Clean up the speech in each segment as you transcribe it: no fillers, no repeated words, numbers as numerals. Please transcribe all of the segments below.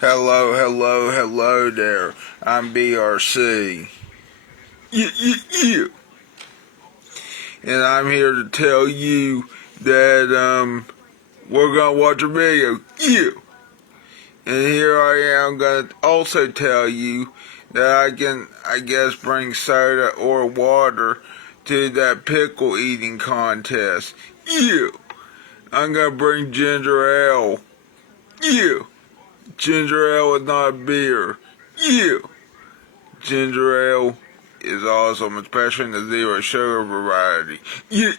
Hello, hello, hello there. I'm BRC. Yeah. And I'm here to tell you that we're gonna watch a video. Yeah. And here I am gonna also tell you that I can, I guess, bring soda or water to that pickle eating contest. Yeah. I'm gonna bring ginger ale. Yeah. Ginger ale is not a beer. Yeah. Ginger ale is awesome, especially in the zero sugar variety. Yeah.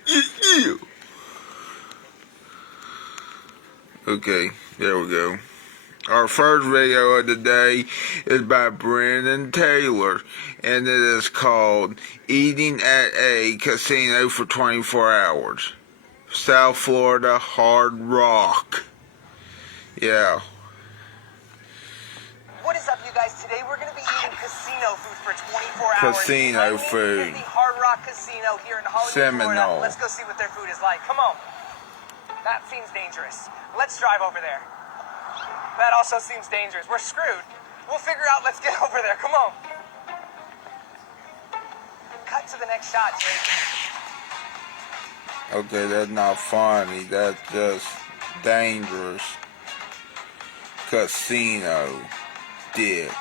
Okay, there we go. Our first video of the day is by Brennan Taylor, and it is called Eating at a Casino for 24 Hours. South Florida Hard Rock. Yeah. What is up, you guys? Today we're going to be eating casino food for 24 hours. Casino food. Is the Hard Rock Casino here in Hollywood, Florida. Let's go see what their food is like. Come on. That seems dangerous. Let's drive over there. That also seems dangerous. We're screwed. We'll figure out. Let's get over there. Come on. Cut to the next shot, Jake. Okay, that's not funny. That's just dangerous. Casino. Dick.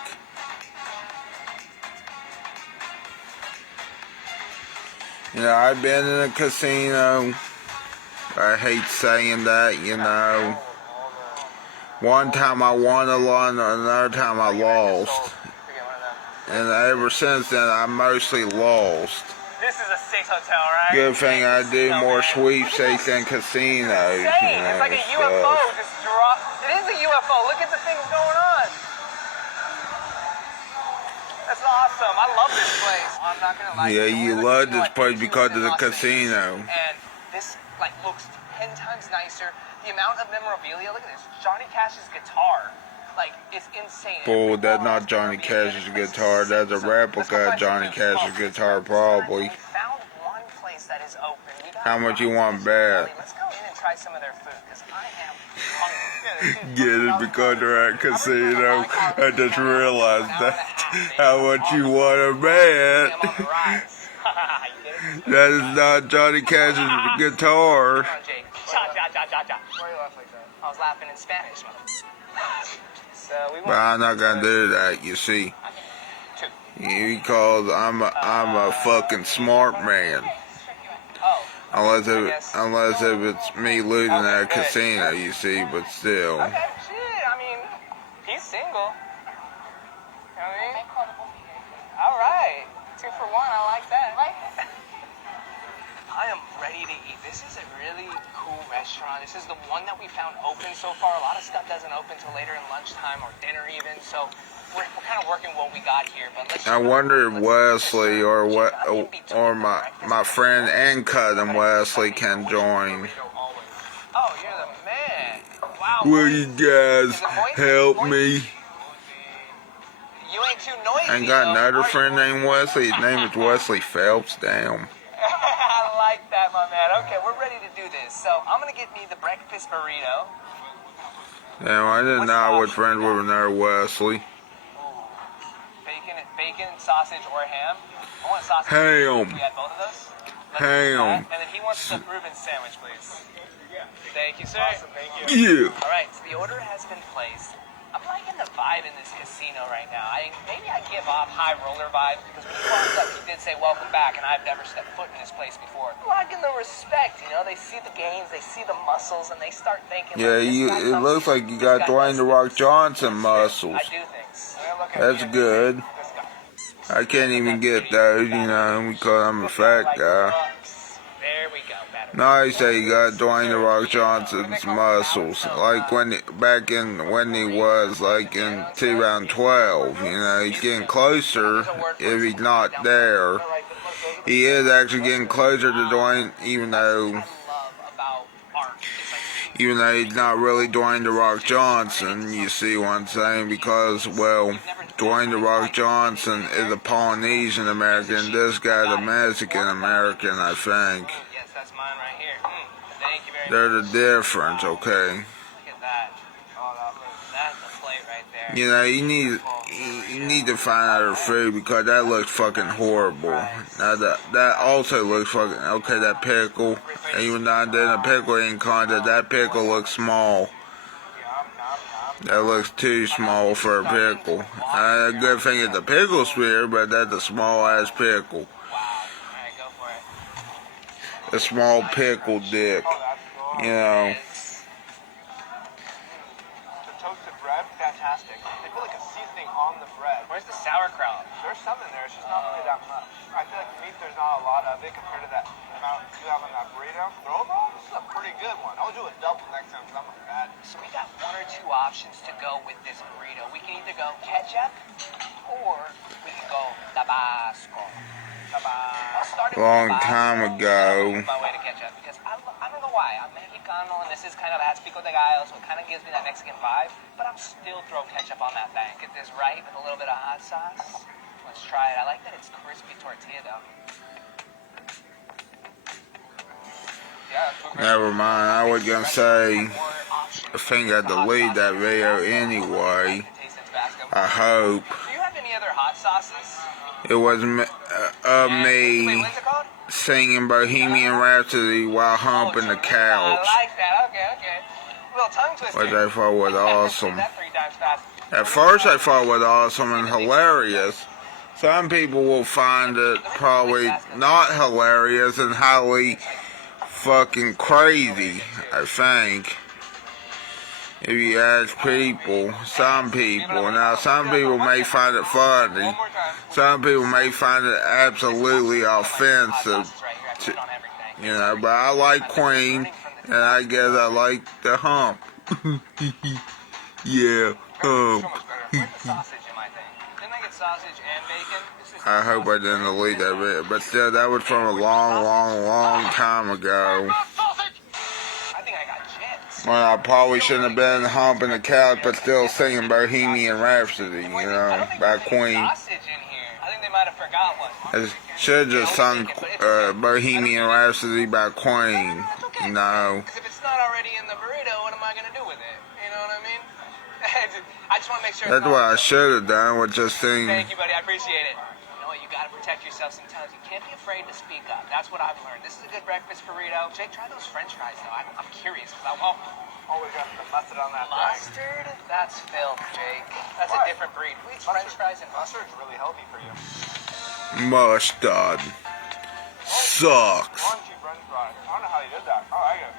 You know, I've been in a casino. I hate saying that, you know. One time I won a lot, another time I lost. And ever since then, I mostly lost. This is a 6 hotel, right? Good thing I do more sweepstakes than casinos. You know, it's like a UFO just dropped. It is a UFO. Look at the things going on. That's awesome. I love this place. I'm not gonna lie. Yeah, you love this place because of the casino. And this looks 10 times nicer. The amount of memorabilia. Look at this. Johnny Cash's guitar. It's insane. Bull, that's not Johnny Cash's guitar. That's a replica of Johnny Cash's guitar, probably. We found one place that is open. How much you want bet? Let's go in and try some of their food because I am hungry. Get it because they're at casino. I just realized that. How much you want to bet? That is not Johnny Cash's guitar. Why are you laughing like that? I was laughing in Spanish. But I'm not gonna do that, you see. Because I'm a fucking smart man. Unless if it's me losing at a casino, you see, but still. Okay, shit, I mean, he's single. You know what I mean? Alright. 2 for 1, I like that. I am ready to eat. This is a really cool restaurant. This is the one that we found open so far. A lot of stuff doesn't open till later in lunchtime or dinner even. So we're kind of working what we got here. But I wonder if Wesley or my friend and cousin Wesley can join. Oh, you're the man. Wow. Will you guys help me? You ain't too noisy. I ain't got another friend named Wesley. His name is Wesley Phelps. Damn. I like that, my man. Okay, we're ready to do this. So I'm gonna get me the breakfast burrito. Damn, I didn't know I was friends with another Wesley. Ooh. Bacon, sausage, or ham. I want sausage. Ham. We had both of those. Ham. And then he wants the Reuben sandwich, please. Thank you, sir. Awesome, thank you. Yeah. All right, so the order has been placed. I'm liking the vibe in this casino right now. Maybe I give off high roller vibes because when he walked up, he did say welcome back, and I've never stepped foot in this place before. I'm liking the respect, you know. They see the games, they see the muscles, and they start thinking. Yeah, it looks like you got Dwayne "The Rock" Johnson muscles. I do things. That's good. I can't even get those, you know, because I'm a fat guy. There we go. No, he said he got Dwayne "The Rock" Johnson's muscles, like when he was like in 2012. You know, he's getting closer. If he's not there, he is actually getting closer to Dwayne, even though he's not really Dwayne "The Rock" Johnson. You see what I'm saying? Because, well, Dwayne "The Rock" Johnson is a Polynesian American. This guy's a Mexican American, I think. That's mine right here. Thank you very much. There's a difference, okay? Look at that. Oh, that looks That's a plate right there. You know, you need to find other food because that looks fucking horrible. Now that also looks fucking okay. That pickle, even though I did a pickle in content, that pickle looks small. That looks too small for a pickle. A good thing is the pickle's here, but that's a small ass pickle. Wow. Alright, go for it. A small pickle dick. You know. The toasted bread, fantastic. They put like a seasoning on the bread. Where's the sauerkraut? There's some in there, it's just not really that much. I feel like meat, there's not a lot of it compared to that amount you have in that burrito. But overall, this is a pretty good one. I'll do a double next time because I'm a fat. So we got one or two options to go with this burrito. We can either go ketchup or we can go Tabasco. I'll start it with Long Tabasco, time and then I'll ago. move my way to ketchup because I don't know why. I'm Mexicano and this is kind of has pico de gallo, so it kind of gives me that Mexican vibe. But I'm still throw ketchup on that thing. Get this right with a little bit of hot sauce. Let's try it. I like that it's crispy tortilla though. Never mind. I was gonna say, I think I deleted that video anyway. I hope. Do you have any other hot sauces? It was me Wait, what's it called? singing Bohemian Rhapsody while humping the I couch, like that. Okay. Little tongue twister. which I thought was awesome. That 3 times fast. At first I thought it was awesome and hilarious. Some people will find it probably not hilarious and highly fucking crazy, I think. If you ask people, some people. Now some people may find it funny. Some people may find it absolutely offensive. You know, but I like Queen, and I guess I like the hump. Yeah, hump. I hope I didn't delete that bit, but still, that was from a long time ago. I think I got jets. Well, I probably shouldn't have been humping the couch, but still singing Bohemian Rhapsody, you know, by Queen. Sausage in here. I think they might have forgot one. I should have just sung Bohemian Rhapsody by Queen. No. Because if it's not already in the burrito, what am I going to do with it? You know what I mean? I just want to make sure. That's what I should have done, was just sing. Thank you, buddy. I appreciate it. You know what? You got to protect yourself sometimes. You can't be afraid to speak up. That's what I've learned. This is a good breakfast burrito. Jake, try those French fries, though. I'm curious. Always got the mustard on that thing. Mustard? That's filth, Jake. That's a different breed. Who eats French fries and mustard? Mustard's really healthy for you. Mustard sucks. Crunchy French fries. I don't know how you did that. I like it.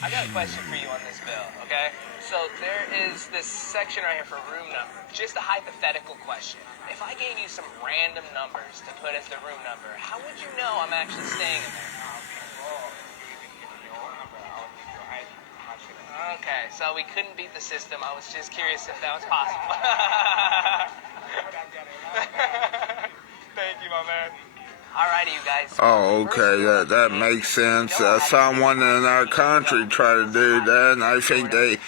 I got a question for you on this bill, okay? So there is this section right here for room number. Just a hypothetical question. If I gave you some random numbers to put as the room number, how would you know I'm actually staying in there? Okay, so we couldn't beat the system. I was just curious if that was possible. Thank you, my man. Alrighty, you guys. Oh, okay, that makes sense. Someone in our country tried to do that, and I think they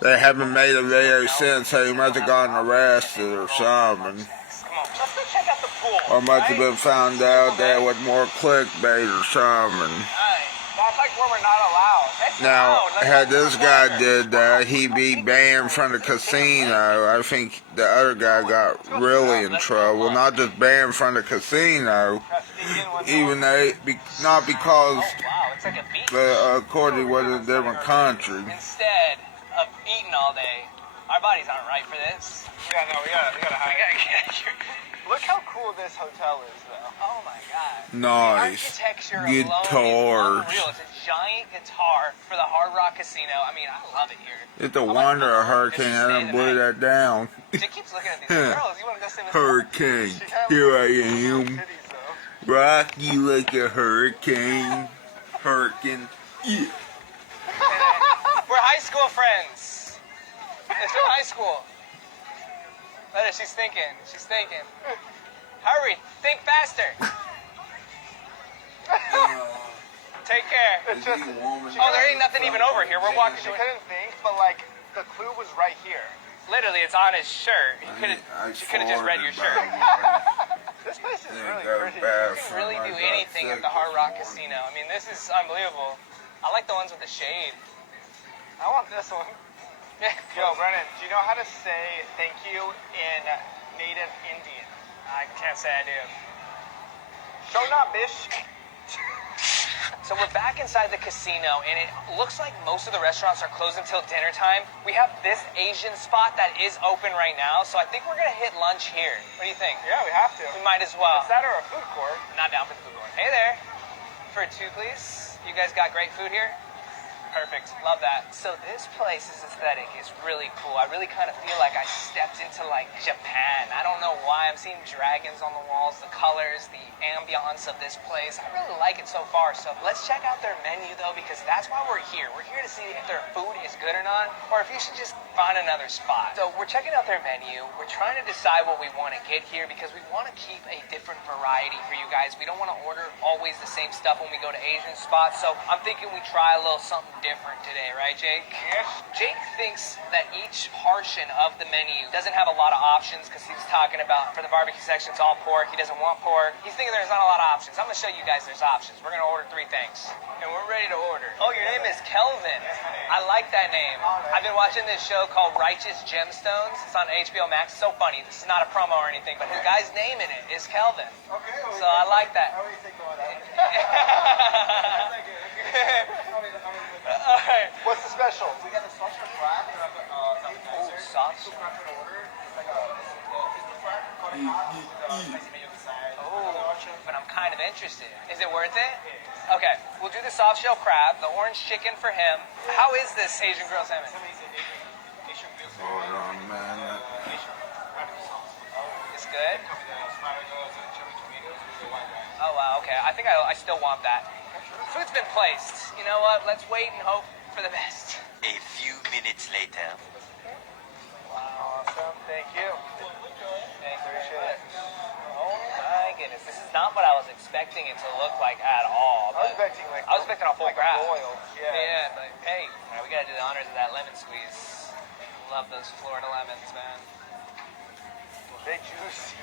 haven't made a video since, so he must have gotten arrested or something. Come on, let's go check out the pool. Or must have been found out that it was more clickbait or something. That's like where we're not allowed. Now, had this guy did that, he'd be banned from the casino. I think the other guy got really in trouble. Not just banned from the casino, even though, not because according was a different country. Instead of eating all day, our bodies aren't right for this. Yeah, no, we gotta hide. Look how cool this hotel is, though. Oh my god. Nice. The architecture Guitars. It's a giant guitar for the Hard Rock Casino. I mean, I love it here. It's a wonder a hurricane hasn't blew that down. She keeps looking at these girls. You want to go sit with Hurricane. Here I am. Titties, though. Rock you like a hurricane. Hurricane. Yeah. We're high school friends. It's from high school. Let her, she's thinking. She's thinking. Hurry, think faster. Take care. It's just, Oh, there ain't nothing even over here. We're walking she to it. couldn't think, but like, the clue was right here. Literally, it's on his shirt. She could have just read your shirt. This place is really Go pretty. back. You can really do anything at the Hard Rock Casino. I mean, this is unbelievable. I like the ones with the shade. I want this one. Yo, Brennan, do you know how to say thank you in Native Indian? I can't say I do. Show not, bish. So we're back inside the casino, and it looks like most of the restaurants are closed until dinner time. We have this Asian spot that is open right now, so I think we're gonna hit lunch here. What do you think? Yeah, we have to. We might as well. It's that or a food court. Not down for the food court. Hey there. For two, please. You guys got great food here? Perfect. Love that. So this place's aesthetic is really cool. I really kind of feel like I stepped into like Japan. I don't know why. I'm seeing dragons on the walls, the colors, the ambiance of this place. I really like it so far. So let's check out their menu though, because that's why we're here. We're here to see if their food is good or not, or if you should just find another spot. So we're checking out their menu. We're trying to decide what we want to get here because we want to keep a different variety for you guys. We don't want to order always the same stuff when we go to Asian spots. So I'm thinking we try a little something different today, right, Jake? Yes. Jake thinks that each portion of the menu doesn't have a lot of options because he was talking about for the barbecue section, it's all pork. He doesn't want pork. He's thinking there's not a lot of options. I'm going to show you guys there's options. We're going to order 3 things. And we're ready to order. Oh, your name is Kelvin. I like that name. I've been watching this show called Righteous Gemstones. It's on HBO Max. It's so funny. This is not a promo or anything, but the guy's name in it is Kelvin. Okay. So I like that. How do you think about that? All right. What's the special? We got the sauce for crab and Ooh, sauce. crab for the order. It's like a crab cutting hot with the mayo beside. Oh, but I'm kind of interested. Is it worth it? Okay, we'll do the soft shell crab, the orange chicken for him. How is this Asian grilled salmon? Hold on, man. It's good? Oh, wow, okay. I think I still want that. Food's been placed. You know what? Let's wait and hope for the best. A few minutes later. Awesome. Thank you. Thank you very much. Oh my goodness, this is not what I was expecting it to look like at all. I was expecting a full crab. boil. Yeah, but hey, we gotta do the honors of that lemon squeeze. Love those Florida lemons, man. They're juicy.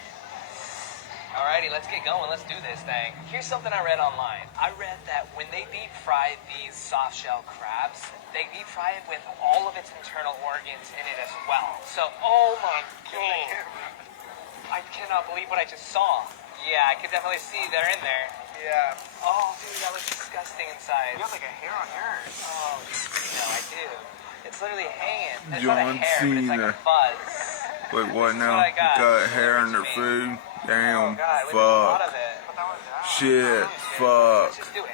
Alrighty, let's get going. Let's do this thing. Here's something I read online. I read that when they deep fry these soft shell crabs, they deep fry it with all of its internal organs in it as well. So, oh my god. I cannot believe what I just saw. Yeah, I could definitely see they're in there. Yeah. Oh, dude, that looks disgusting inside. You have like a hair on yours. Oh, no, I do. It's literally hanging. It's John not a hair, but it's like a Cena. fuzz. Wait, what now? what I got. Got hair in their Me. food? Damn, God, we did a lot fuck. of it. Put that one down. Shit, Let's fuck. just do it.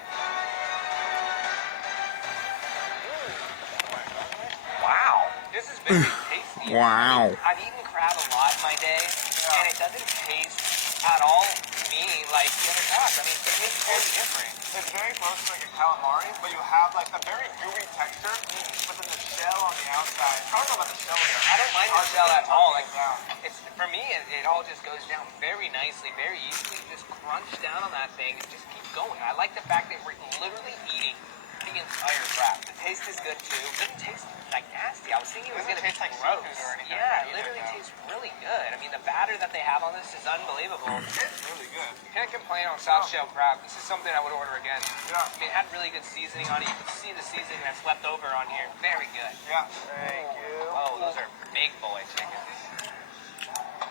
Wow, this is very tasty. Wow. I've eaten crab a lot in my day, and it doesn't taste at all to me like the other crabs. I mean, it tastes very different. It's very close to like a calamari, but you have like a very gooey texture, but then the shell on the outside. I don't know about the shell here. I don't mind the shell at all. Like, down. it's for me, it all just goes down very nicely, very easily. Just crunch down on that thing and just keep going. I like the fact that we're literally eating the entire crab. The taste is good too. It doesn't taste like nasty. I was thinking it was Doesn't gonna be taste like gross. seafood or anything Yeah, like it that literally either, no. tastes really good. I mean, the batter that they have on this is unbelievable. It's really good. Can't complain on soft shell crab. This is something I would order again. Yeah. It had really good seasoning on it. You can see the seasoning that's left over on here. Very good. Yeah. Thank you. Oh, those are big boy chickens.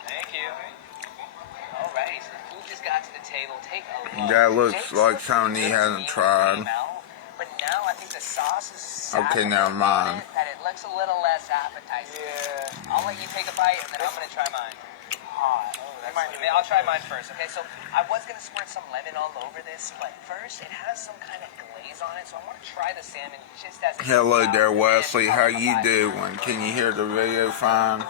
Thank you. Alrighty, so the food just got to the table. Take a look. That looks Jake's like looking something he good to hasn't me when it tried. came out, but now I think the sauce is Okay, saturated never on mind. it, that it looks a little less appetizing. Yeah. I'll let you take a bite and then I'm gonna try mine. Hot. Oh, that's might I'll try mine first. Okay, so I was gonna squirt some lemon all over this, but first it has some kind of glaze on it, so I want to try the salmon just as it Hello comes there, out, Wesley. and How I'll you bite. doing? Can you hear the video fine?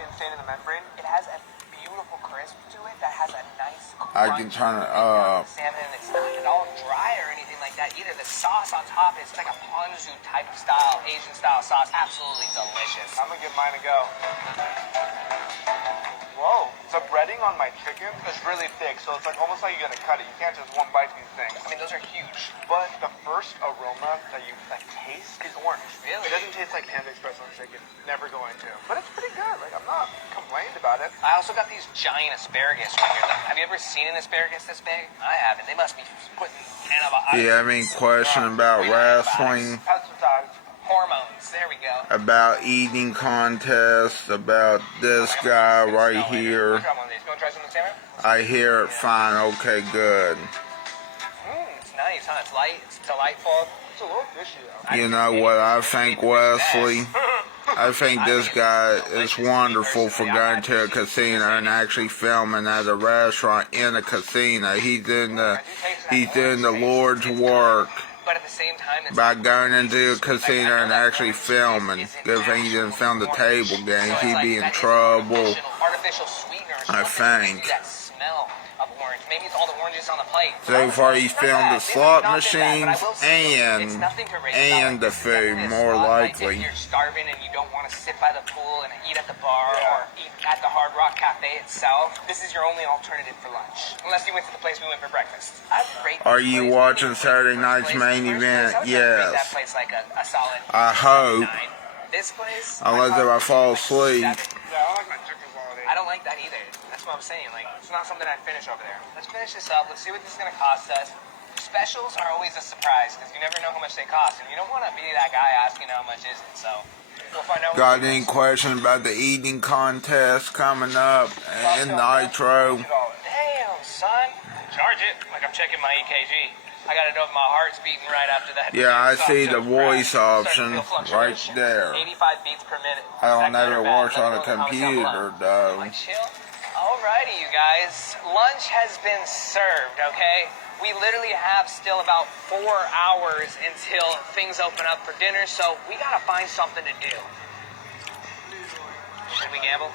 Insane in the membrane. It has a beautiful crisp to it that has a nice I can crunch turn it on up. the salmon, and it's not at all dry or anything like that either. The sauce on top is like a ponzu type of style, Asian style sauce. Absolutely delicious. I'm gonna give mine a go. Whoa. The breading on my chicken is really thick, so it's like almost like you gotta cut it. You can't just one bite these things. I mean, those are huge. But the first aroma that you like taste is orange. Really? It doesn't taste like Panda Express on chicken. Never going to. But it's pretty good. Like I'm not complaining about it. I also got these giant asparagus right here. Look, have you ever seen an asparagus this big? I haven't. They must be putting Do you have any question about wrestling? Pesticides. Hormones. There we go. about eating contests, about this guy right here. Try one of these. You want to try something, Sarah? I hear it fine. Okay, good. It's nice, huh? It's light. It's delightful. It's a little fishy though. You know what I think, Wesley? I think this guy is wonderful for going to a casino and actually filming at a restaurant in a casino. He's doing the Lord's work But at the same time, it's by going into a casino and actually filming. Good thing he didn't film the table games. He'd be in trouble, artificial sweetener or I something. think. That smell of orange. Maybe it's all the oranges on the plate. So far, he's filmed the slot Not been bad, but I machines will say, it's and nothing to rave about. the This is definitely food, a more spot, like, likely. If you're starving and you don't want to sit by the pool and eat at the bar or eat at the Hard Rock Cafe itself, this is your only alternative for lunch. Unless you went to the place we went for breakfast. I'd rate Are this you place watching maybe Saturday first night's place. main First event? place, I would rate Yes. that place like a solid I hope. 9. This place, Unless if I fall asleep. 7. Yeah, I like my chicken quality. I don't like that either. That's what I'm saying. Like, it's not something I'd finish over there. Let's finish this up. Let's see what this is going to cost us. Specials are always a surprise because you never know how much they cost. And you don't want to be that guy asking how much is it. So, we'll find out. Got any questions about the eating contest coming up in Nitro? Damn, son. Charge it like I'm checking my EKG. I gotta know if my heart's beating right after that. Yeah, I Stop see to the voice crash. option Starting to feel right fluctuation. there. 85 beats per minute. I don't Is that good know if or it bad? works on a Let's go with the computer comments down though. below. Chill. Alrighty, you guys. Lunch has been served, okay? We literally have still about 4 hours until things open up for dinner, so we gotta find something to do. Should we gamble?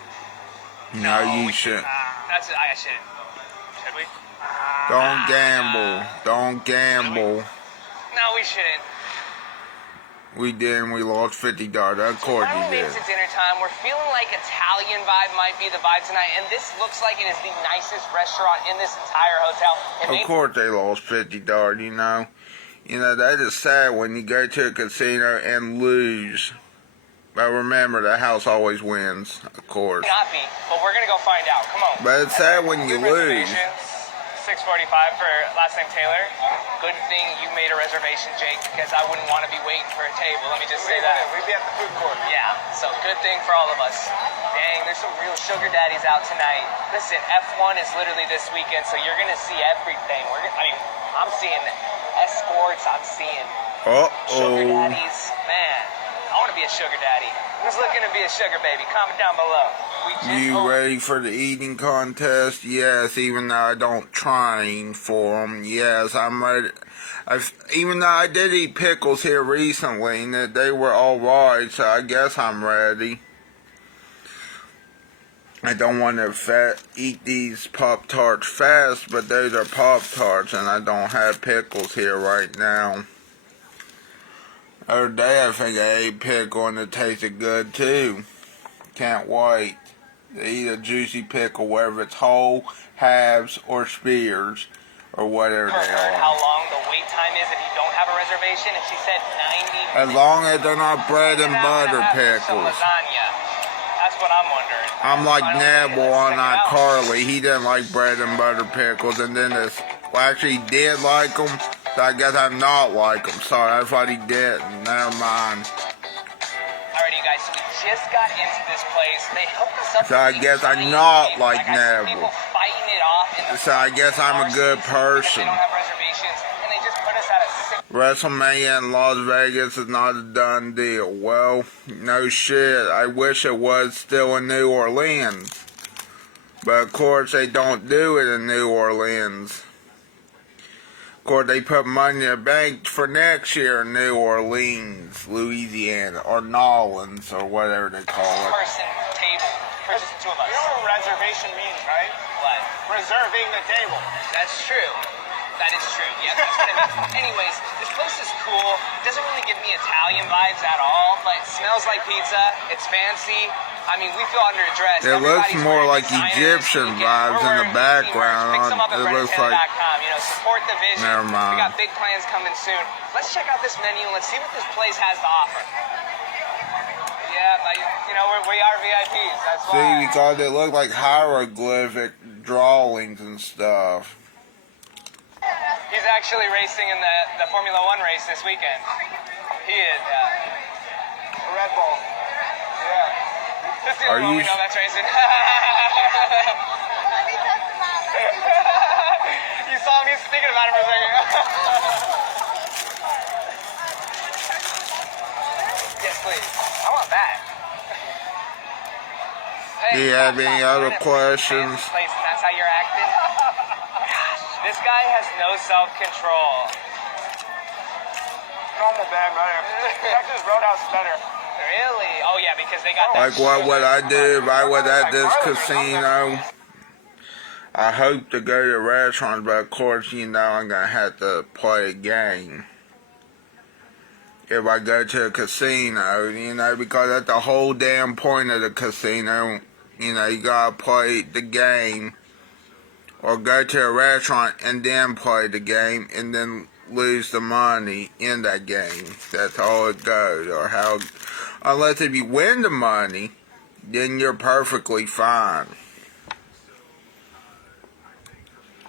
No, you we shouldn't. I shouldn't. Should we? Don't gamble. Don't gamble. No, we shouldn't. We did and we lost $50. Of course Finally you made did. it to dinner time. We're feeling like Italian vibe might be the vibe tonight, and this looks like it is the nicest restaurant in this entire hotel. Of course they lost $50, you know. You know, that is sad when you go to a casino and lose. But remember, the house always wins, of course. Not be, but we're gonna go find out. Come on. But it's sad when you lose. 6:45 for last name Taylor. Good thing you made a reservation, Jake, because I wouldn't want to be waiting for a table. Let me just say that. We'd be at the food court. Yeah, so good thing for all of us. Dang, there's some real sugar daddies out tonight. Listen, F1 is literally this weekend, so you're gonna see everything. I'm seeing escorts. I'm seeing sugar Uh-oh. daddies. Man, I want to be a sugar daddy. Who's looking to be a sugar baby? Comment down below. We just You ready for the eating contest? Yes, even though I don't train for them. Yes, I'm ready. Even though I did eat pickles here recently and that they were alright, so I guess I'm ready. I don't want to eat these Pop-Tarts fast, but those are Pop-Tarts and I don't have pickles here right now. The other day I think I ate pickle and it tasted good too. Can't wait to eat a juicy pickle, whether it's whole, halves, or spears, or whatever they heard how are. long the wait time is if you don't have a reservation, and she said 90 minutes. As long as they're not bread and butter Some pickles. lasagna. That's what I'm wondering. I'm like Final day, Neville let's on check it out. Carly. He didn't like bread and butter pickles, and then actually did like them. So I guess I'm not like them. Sorry, I thought he did. Never mind. Alrighty, you guys, so we just got into this place. They hooked us up So I with guess these I'm giant not tables. like I got some Neville. people fighting it off in the So I guess I'm a good person. They don't have reservations, and they just put us at a WrestleMania in Las Vegas is not a done deal. Well, no shit. I wish it was still in New Orleans. But of course they don't do it in New Orleans. Of course they put money in the bank for next year in New Orleans, Louisiana, or Nolans, or whatever they call it. person table for just the two of us. You know what reservation means, right? What? Reserving the table. That's true. That is true. Yeah, that's what it means. Anyways, this place is cool. It doesn't really give me Italian vibes at all, but it smells like pizza. It's fancy. I mean, we feel underdressed. It looks Everybody's more wearing like designers. Egyptian You vibes we're in the wearing background. Pick some up at It looks like... BRENNAN.com. You know, support the vision. Never mind. We got big plans coming soon. Let's check out this menu and let's see what this place has to offer. Yeah, you know, we are VIPs. That's why. See, because they look like hieroglyphic drawings and stuff. He's actually racing in the Formula One race this weekend. He is. A Red Bull. Yeah. This is the Are only one we you- know that's racing. Let me test them out. Let's see what You saw me thinking about it for a second. Yes, please. I want that. Do you have any other questions? That's how you're acting. Gosh, this guy has no self-control. Normal bad better. Texas Roadhouse is better. Really? Oh yeah, because they got that. Like what would I do if I was at this Like, casino? I hope to go to restaurants, but of course, you know, I'm going to have to play a game. If I go to a casino, you know, because that's the whole damn point of the casino. You know, you got to play the game. Or go to a restaurant and then play the game and then lose the money in that game. That's all it goes. Or how, unless if you win the money, then you're perfectly fine.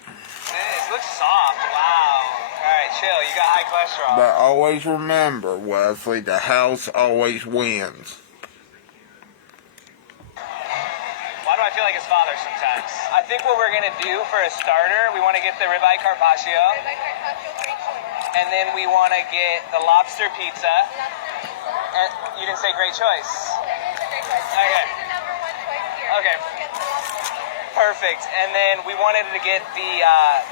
This looks soft. Wow. Alright, chill. You got high cholesterol. But always remember, Wesley, the house always wins. Why do I feel like his father sometimes? I think what we're going to do for a starter, we want to get the ribeye carpaccio. And then we want to get the lobster pizza. And you didn't say great choice. Okay. Okay. Perfect. And then we wanted to get the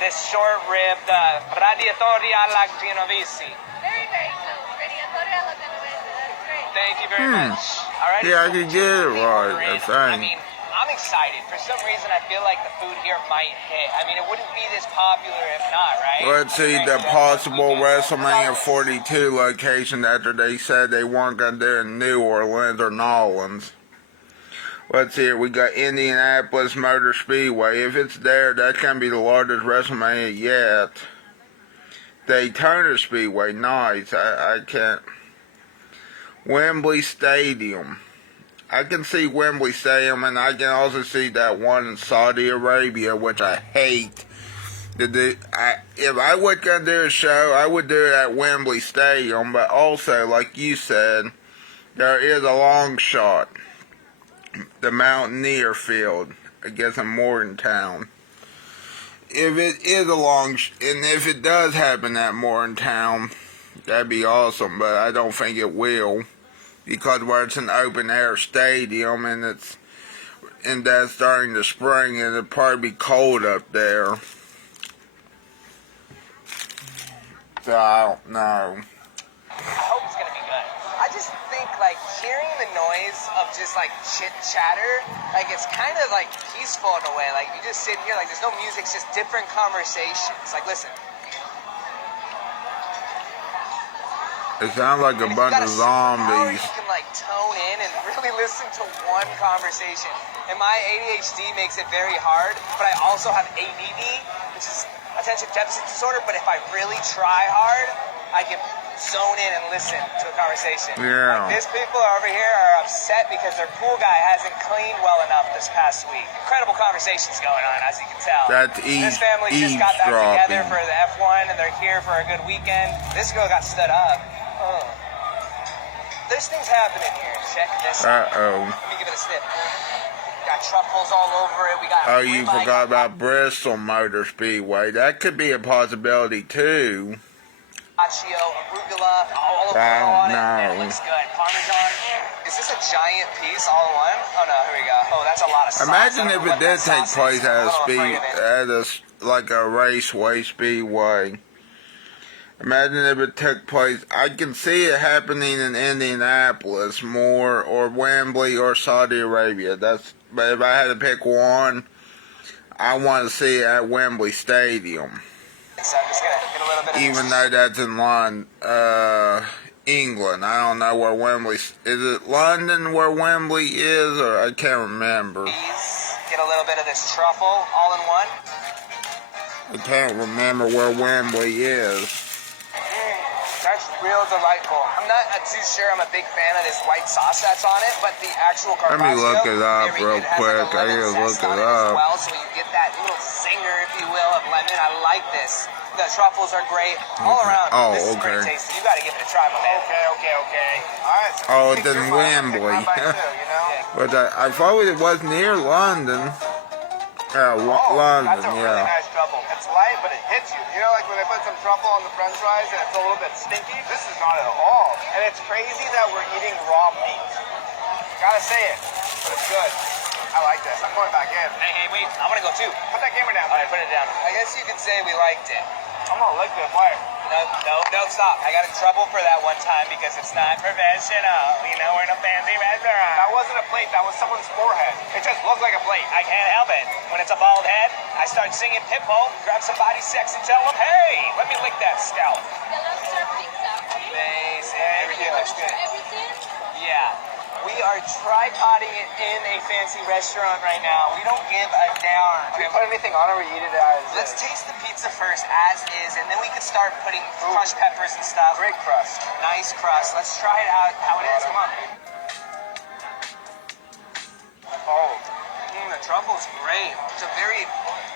this short rib, the radiatori alla genovese. Very, very close. Radiatore alla genovese. That's great. Thank you very much. All right. Yeah, I can get it right, I I think. mean, I'm excited. For some reason, I feel like the food here might hit. I mean, it wouldn't be this popular if not, right? Let's see the possible WrestleMania 42 location after they said they weren't going to do it in New Orleans or New Orleans. Let's see, we got Indianapolis Motor Speedway. If it's there, that's going to be the largest WrestleMania yet. Daytona Speedway, nice. I can't. Wembley Stadium. I can see Wembley Stadium, and I can also see that one in Saudi Arabia, which I hate. If I was going to do a show, I would do it at Wembley Stadium, but also, like you said, there is a long shot. The Mountaineer Field, I guess in Morgantown. If it is a long, and if it does happen at Morgantown, that'd be awesome, but I don't think it will. Because where it's an open air stadium and that's during the spring and it'll probably be cold up there. So I don't know. I hope it's gonna be good. I just think like hearing the noise of just like chit chatter, like it's kind of like peaceful in a way. Like you just sit here, like there's no music, it's just different conversations. Like listen. It sounds like a bunch of zombies. You can like tone in and really listen to one conversation. And my ADHD makes it very hard, but I also have ADD, which is attention deficit disorder. But if I really try hard, I can zone in and listen to a conversation. Yeah. Like, these people over here are upset because their pool guy hasn't cleaned well enough this past week. Incredible conversations going on, as you can tell. That's This family just got back together for the F1, and they're here for a good weekend. This girl got stood up. There's things happening here. Check this out. Uh-oh. Let me give it a sniff. Got truffles all over it. We got. Oh, you forgot about Bristol Motor Speedway. That could be a possibility, too. Accio, arugula, all over I on don't it. It know. looks good. Parmesan. Is this a giant piece all in one? Oh, no. Here we go. Oh, that's a lot of sauce. Imagine I if don't know it what did that take sauce place is. at a I'm afraid of it. like a raceway speedway. Imagine if it took place. I can see it happening in Indianapolis more, or Wembley, or Saudi Arabia. But if I had to pick one, I want to see it at Wembley Stadium. So I'm just gonna get a little bit of Even though that's in London, England. I don't know where Wembley is. It London where Wembley is, or I can't remember. Get a little bit of this truffle all in one. I can't remember where Wembley is. That's Real delightful. I'm not too sure I'm a big fan of this white sauce that's on it, but the actual Let me carpaccio, look it up very real good. It has quick. like a I lemon gotta look zest it on it as up. well, so you get that little zinger, if you will, of lemon. I like this. The truffles are great. All around, Oh, this is pretty okay. tasty. You gotta give it a try, my man. Okay. Alright, so Oh, take it's in your bite, I'll take my Wembley. bite too, you know? But I thought it was near London. London, That's a really yeah. nice truffle. It's light, but it hits you. You know, like when they put some truffle on the french fries and it's a little bit stinky? This is not at all. And it's crazy that we're eating raw meat. Gotta say it, but it's good. I like this. I'm going back in. Hey, wait. I wanna go too. Put that camera down. All right, put it down. I guess you could say we liked it. I'm gonna lick this. Why? No, stop. I got in trouble for that one time because it's not professional. You know, we're in a fancy restaurant. That wasn't a plate. That was someone's forehead. It just looked like a plate. I can't help it. When it's a bald head, I start singing Pitbull, grab somebody's sex and tell them, hey, let me lick that scalp. The lobster pizza. Amazing. Everything looks good. Everything? Yeah. We are tripoding it in a fancy restaurant right now. We don't give a darn. Do we put anything on it or we eat it as Let's is? taste the pizza first as is, and then we can start putting crushed peppers and stuff. Great crust. Nice crust. Let's try it out how it is. Come on. Oh. The truffle's great. It's a very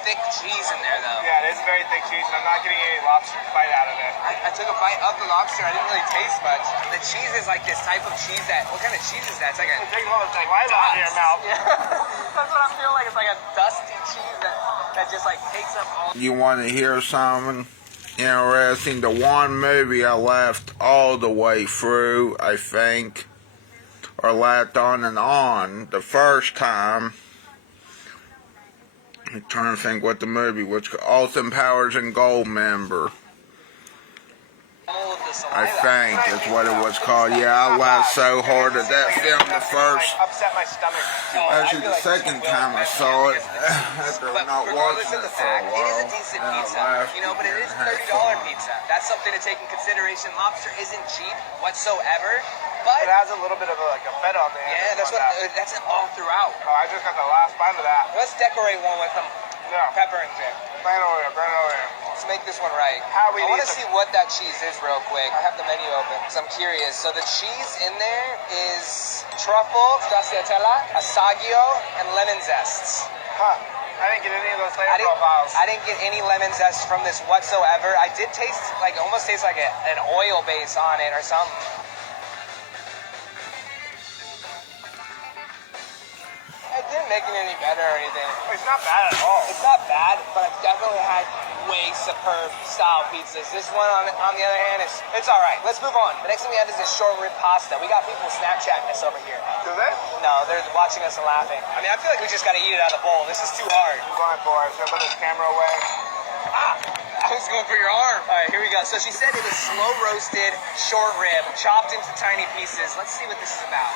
thick cheese in there, though. Yeah, it is very thick cheese, and I'm not getting any lobster bite out of it. I took a bite of the lobster. I didn't really taste much. The cheese is like this type of cheese that... What kind of cheese is that? It's like a... It takes all the saliva out of your mouth. Yeah. That's what I feel like. It's like a dusty cheese that just like takes up all... You want to hear something interesting? The one movie I left all the way through, I think, or left on and on the first time. I'm trying to think what the movie was. Austin Powers and Goldmember, all of the I saliva. think is what it was called. Yeah, I laughed so hard at that film the first. Upset my stomach. Actually, the second time I saw it, after But not regardless watching of it the for a fact, it is while, a decent and I pizza. laughed You know, but it is and had $30 fun. pizza. That's something to take in consideration. Lobster isn't cheap whatsoever. But It has a little bit of like a feta on the end. yeah, that's what that's it all throughout. Oh, I just got the last bite of that. Let's decorate one with some Yeah. pepper and shit. Bring it over here. Bring it over here. Let's make this one right. How we I need want to to- see what that cheese is real quick. I have the menu open because I'm curious. So the cheese in there is truffle, stracciatella, assaggio, and lemon zests. Huh. I didn't get any of those flavor I profiles. didn't get any lemon zest from this whatsoever. I did taste like almost tastes like an oil base on it or something. It didn't make it any better or anything. It's not bad at all. It's not bad, but I've definitely had way superb style pizzas. This one, on the other hand, it's all right. Let's move on. The next thing we have is this short rib pasta. We got people Snapchatting us over here. Do they? No, they're watching us and laughing. I mean, I feel like we just got to eat it out of the bowl. This is too hard. I'm going for it. Should I put this camera away? I was going for your arm. All right, here we go. So she said it was slow roasted short rib, chopped into tiny pieces. Let's see what this is about.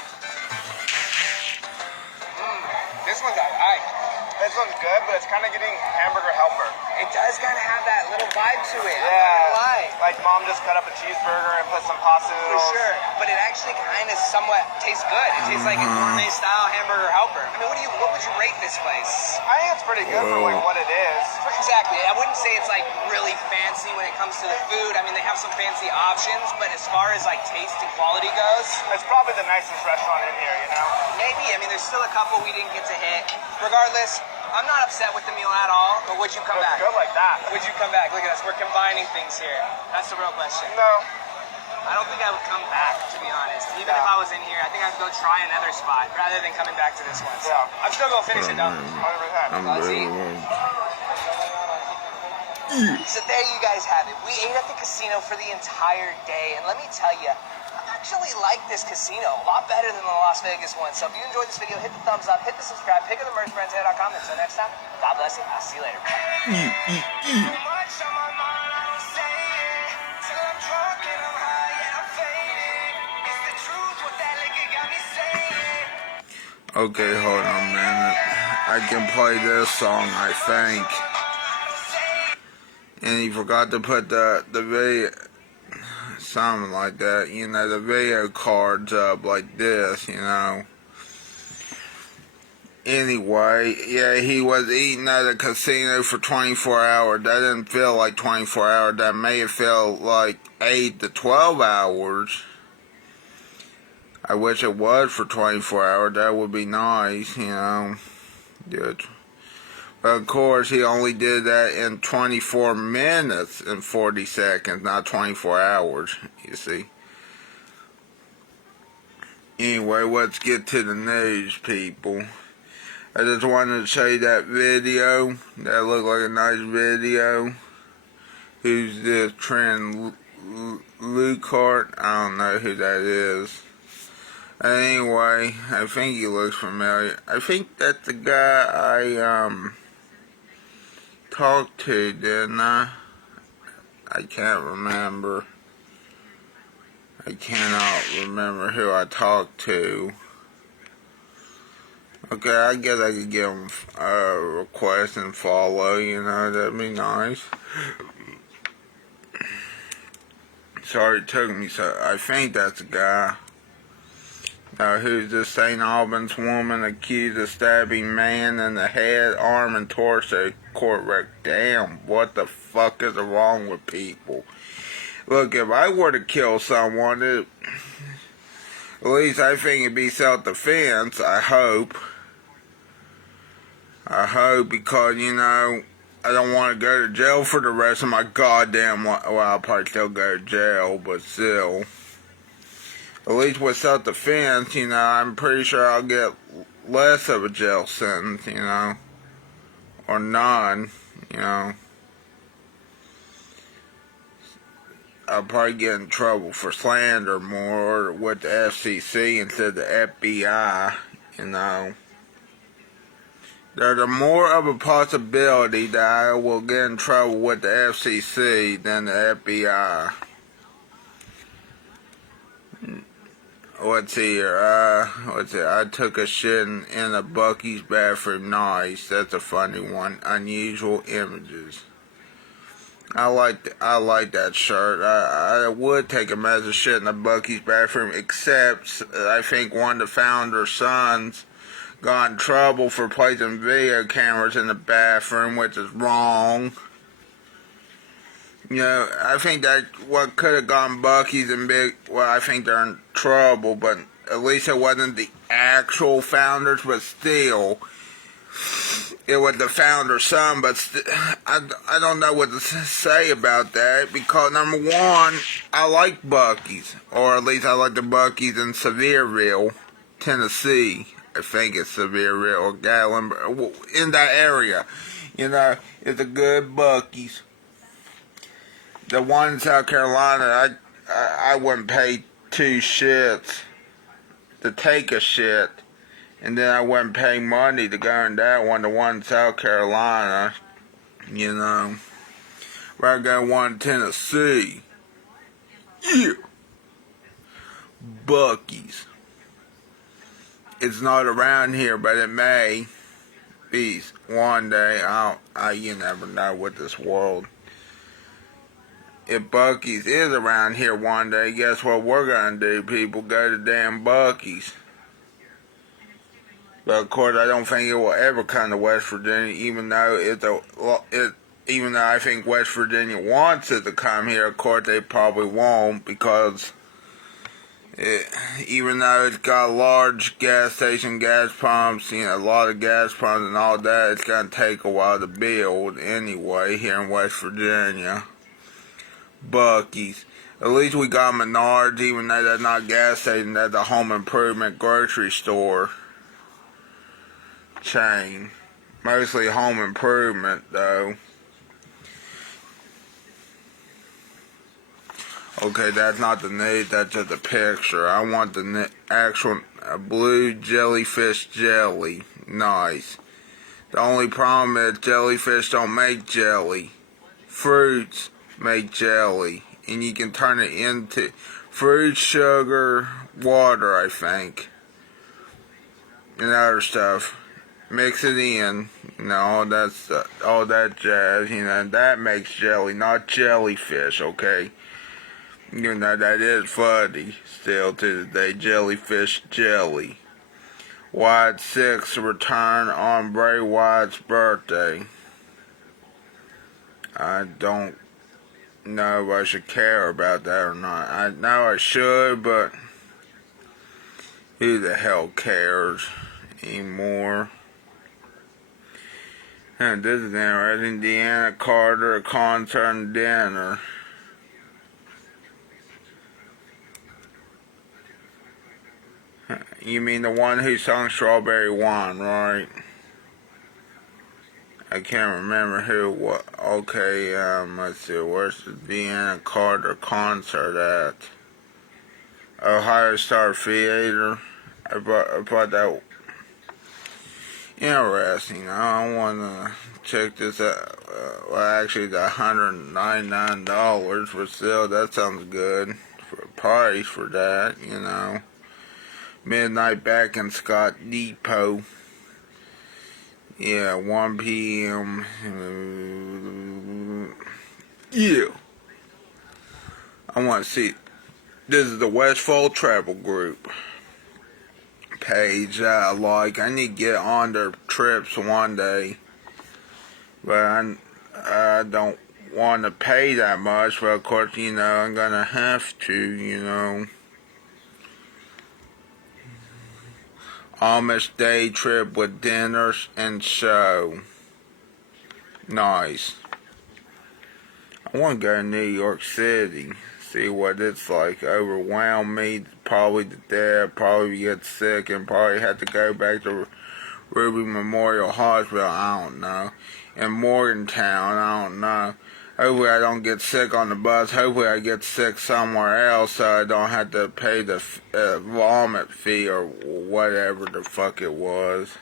This one's all right. This one's good, but it's kind of getting hamburger helper. It does kind of have that little vibe to it. I'm not Yeah. gonna lie. Like mom just cut up a cheeseburger and put some pasta For noodles. sure. But it actually kind of somewhat tastes good. It tastes like a gourmet style hamburger helper. I mean, what would you rate this place? I think it's pretty good for like what it is. Exactly. I wouldn't say it's like really fancy when it comes to the food. I mean, they have some fancy options, but as far as like taste and quality goes, It's probably the nicest restaurant in here, you know? maybe. I mean, there's still a couple we didn't get to hit. Regardless, I'm not upset with the meal at all, but would you come It's back? good like that. Would you come back? Look at us. We're combining things here. That's the real question. No. I don't think I would come back, to be honest. Even if I was in here, I think I'd go try another spot rather than coming back to this one. So Yeah. I'm still going to finish it, though. 100%. I'm Let's really eat. So there you guys have it. We ate at the casino for the entire day, and let me tell you, I actually like this casino a lot better than the Las Vegas one. So if you enjoyed this video, hit the thumbs up, hit the subscribe, pick up the merch, BRENNAN.com. Until next time, God bless you. I'll see you later. Okay, hold on a minute. I can play this song, I think. And he forgot to put the video, something like that, you know, the video cards up like this, you know. Anyway, yeah, he was eating at a casino for 24 hours. That didn't feel like 24 hours. That may have felt like 8 to 12 hours. I wish it was for 24 hours. That would be nice, you know. Good. But of course, he only did that in 24 minutes and 40 seconds, not 24 hours, you see. Anyway, let's get to the news, people. I just wanted to show you that video. That looked like a nice video. Who's this? Trent Lucart? I don't know who that is. Anyway, I think he looks familiar. I think that's the guy I talked to, didn't I? I can't remember. I cannot remember who I talked to. Okay, I guess I could give him a request and follow, you know, that'd be nice. Sorry it took me so. I think that's the guy. Now, who's this St. Albans woman accused of stabbing man in the head, arm, and torso? Court wreck. Damn, what the fuck is wrong with people? Look, if I were to kill someone, at least I think it'd be self-defense, I hope. Because, you know, I don't want to go to jail for the rest of my goddamn life. Well, I'll probably still go to jail, but still. At least with self-defense, you know, I'm pretty sure I'll get less of a jail sentence, you know. Or none, you know. I'll probably get in trouble for slander more with the FCC instead of the FBI, you know. There's more of a possibility that I will get in trouble with the FCC than the FBI. Let's see here. Let's see. I took a shit in a Bucky's bathroom. Nice. That's a funny one. Unusual images. I like that shirt. I would take a massive shit in a Bucky's bathroom, except I think one of the founder's sons got in trouble for placing video cameras in the bathroom, which is wrong. You know, I think that what could have gone Bucky's and big, well, I think they're in trouble, but at least it wasn't the actual founders, but still, it was the founder's son, but I don't know what to say about that, because number one, I like Bucky's, or at least I like the Bucky's in Sevierville, Tennessee. I think it's Sevierville or Gatlinburg, in that area. You know, it's a good Bucky's. The one in South Carolina, I wouldn't pay 2 shits to take a shit, and then I wouldn't pay money to go in that one. The one in South Carolina, you know. Rather go one in Tennessee. Yeah. Bucky's. It's not around here, but it may be one day. You never know with this world. If Bucky's is around here one day, guess what we're gonna do, people? Go to damn Bucky's. But of course, I don't think it will ever come to West Virginia, even though even though I think West Virginia wants it to come here. Of course, they probably won't, because even though it's got large gas station, gas pumps, you know, a lot of gas pumps and all that, it's going to take a while to build anyway here in West Virginia. Bucky's. At least we got Menards, even though that's not a gas station, that's a home improvement grocery store chain. Mostly home improvement, though. Okay, that's not the news, that's just a picture. I want the actual blue jellyfish jelly. Nice. The only problem is jellyfish don't make jelly. Fruits make jelly. And you can turn it into fruit, sugar, water, I think. And other stuff. Mix it in. You know, all that jazz. You know, that makes jelly, not jellyfish, okay? You know, that is funny still to this day. Jellyfish jelly. White's sixth return on Bray Wyatt's birthday. I don't know if I should care about that or not. I know I should, but who the hell cares anymore? And this is interesting. Deanna Carter, a concert dinner. You mean the one who sung Strawberry Wine, right? I can't remember who, what. Okay, let's see, where's the Deanna Carter concert at? Ohio Star Theater. I bought that interesting. I want to check this out. Well, actually, it's $199, but still, that sounds good for a price for that, you know. Midnight back in Scott Depot. Yeah, 1 p.m. Yeah. I want to see. This is the Westfall Travel Group page that I like. I need to get on their trips one day. But I don't want to pay that much. But of course, you know, I'm going to have to, you know. Amish day trip with dinners and show. Nice. I want to go to New York City. See what it's like. Overwhelm me probably to death. Probably get sick and probably have to go back to Ruby Memorial Hospital. I don't know. In Morgantown. I don't know. Hopefully I don't get sick on the bus. Hopefully I get sick somewhere else so I don't have to pay the vomit fee or whatever the fuck it was.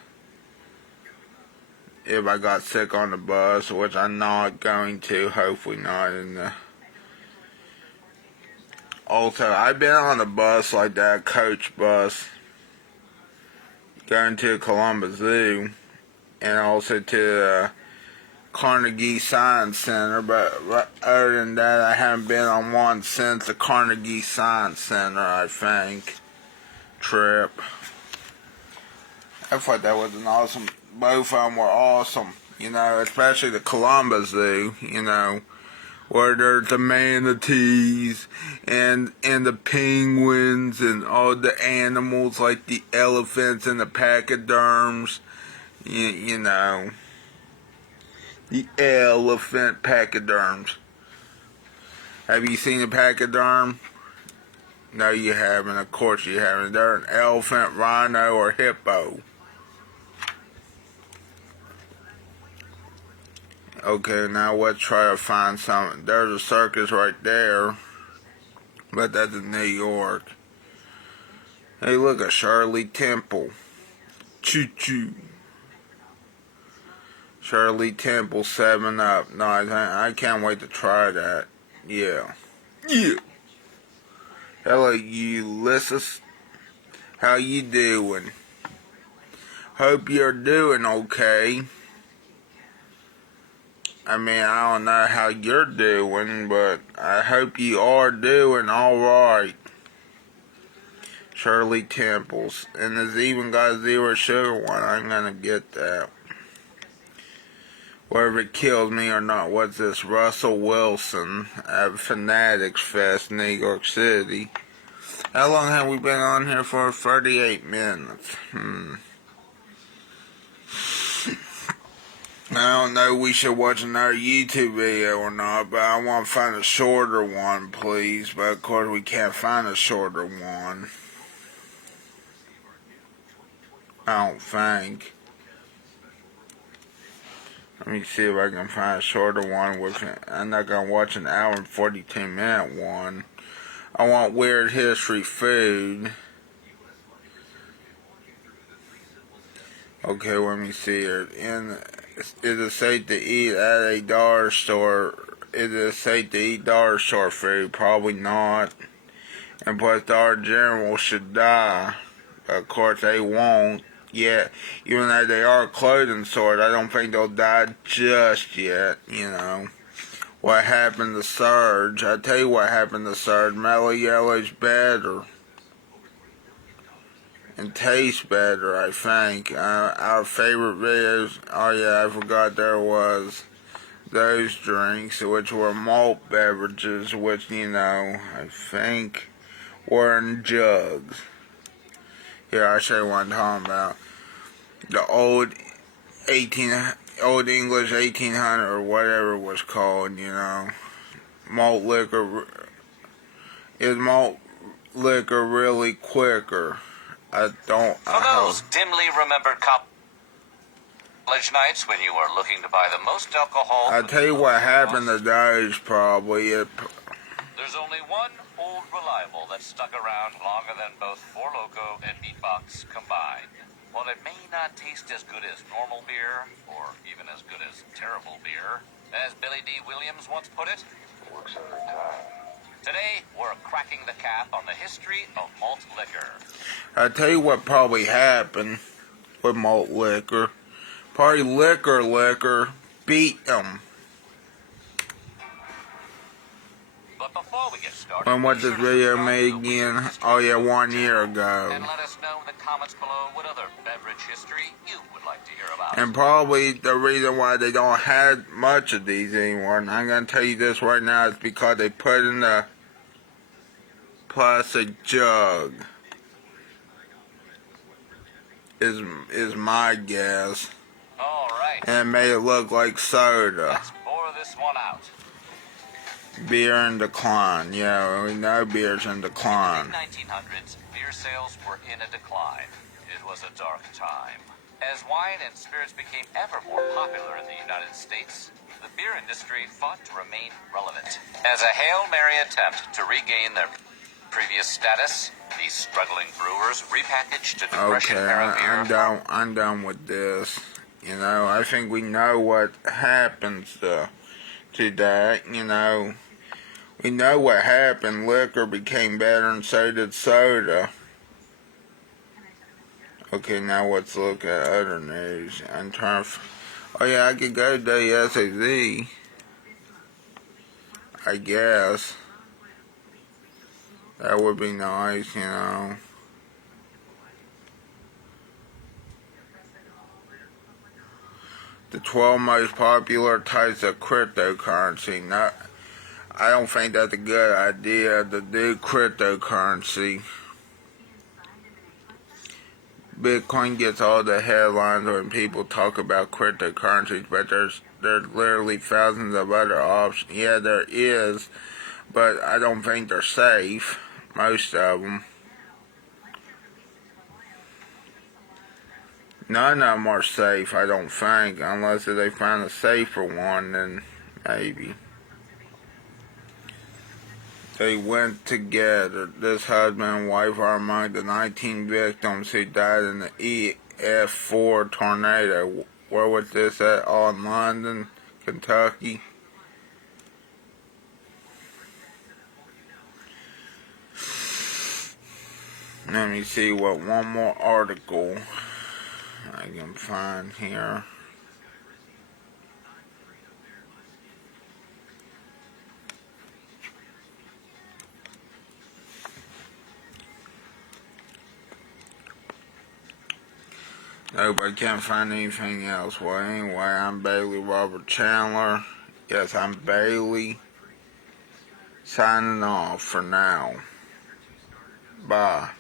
If I got sick on the bus, which I'm not going to. Hopefully not. Also, I've been on a bus like that, coach bus, going to Columbus Zoo and also to Carnegie Science Center, but other than that, I haven't been on one since the Carnegie Science Center, I think, trip. I thought that was an awesome, both of them were awesome, you know, especially the Columbus Zoo, you know, where there's the manatees and the penguins and all the animals like the elephants and the pachyderms, you know. The elephant pachyderms. Have you seen a pachyderm? No, you haven't. Of course you haven't. They're an elephant, rhino, or hippo. Okay, now let's try to find something. There's a circus right there, but that's in New York. Hey, look, a Shirley Temple. Choo-choo. Shirley Temple 7-Up. No, I can't wait to try that. Yeah. Yeah. Hello, Ulysses. How you doing? Hope you're doing okay. I mean, I don't know how you're doing, but I hope you are doing alright. Shirley Temples. And it's even got a zero sugar one. I'm gonna get that. Whether it kills me or not. What's this? Russell Wilson at Fanatics Fest, New York City. How long have we been on here for? 38 minutes. I don't know, we should watch another YouTube video or not, but I want to find a shorter one, please. But of course we can't find a shorter one. I don't think. Let me see if I can find a shorter one. I'm not going to watch an hour and 42-minute one. I want weird history food. Okay, let me see here. Is it safe to eat at a dollar store? Is it safe to eat dollar store food? Probably not. And plus, Dollar General should die. Of course, they won't yet. Even though they are clothing stores, I don't think they'll die just yet, you know. What happened to Surge? I tell you what happened to Surge. Mellow Yellow's better. and taste better, I think. Our favorite videos, oh yeah, I forgot there was those drinks, which were malt beverages, which, you know, I think were in jugs. Here, I'll show you what I'm talking about. The old Old English 1800 or whatever it was called, you know. Malt liquor. Is malt liquor really quicker? I don't. For those dimly remembered college nights when you were looking to buy the most alcohol, I'll tell you what happened to those probably. There's only one old reliable that stuck around longer than both Four Loko and Beatbox combined. While it may not taste as good as normal beer, or even as good as terrible beer, as Billy D. Williams once put it, works every time. Today, we're cracking the cap on the history of malt liquor. I'll tell you what probably happened with malt liquor. Probably liquor beat them. But before we get started, When was be this sure to video subscribe made to the again? History Oh yeah, Channel 1 year ago. And let us know in the comments below what other beverage history you would like to hear about. And probably the reason why they don't have much of these anymore, and I'm going to tell you this right now, is because they put in a plastic jug. Is my guess. All right. And made it look like soda. Let's pour this one out. Beer in decline. Yeah, we know beer's in decline. In the 1900s, beer sales were in a decline. It was a dark time. As wine and spirits became ever more popular in the United States, the beer industry fought to remain relevant. As a Hail Mary attempt to regain their previous status, these struggling brewers repackaged a Depression-era beer. I'm done with this. You know, I think we know what happens to that, you know. We know what happened. Liquor became better and so did soda. Okay, now let's look at other news. Oh yeah, I could go to WSAZ. I guess. That would be nice, you know. The 12 most popular types of cryptocurrency. I don't think that's a good idea to do cryptocurrency. Bitcoin gets all the headlines when people talk about cryptocurrencies, but there's literally thousands of other options. Yeah, there is, but I don't think they're safe, most of them. None of them are safe, I don't think, unless they find a safer one, then maybe. They went together. This husband and wife are among the 19 victims who died in the EF4 tornado. Where was this at? All in London, Kentucky. Let me see what one more article I can find here. Nope, I can't find anything else. Well, anyway, I'm Bailey Robert Chandler. Yes, I'm Bailey. Signing off for now. Bye.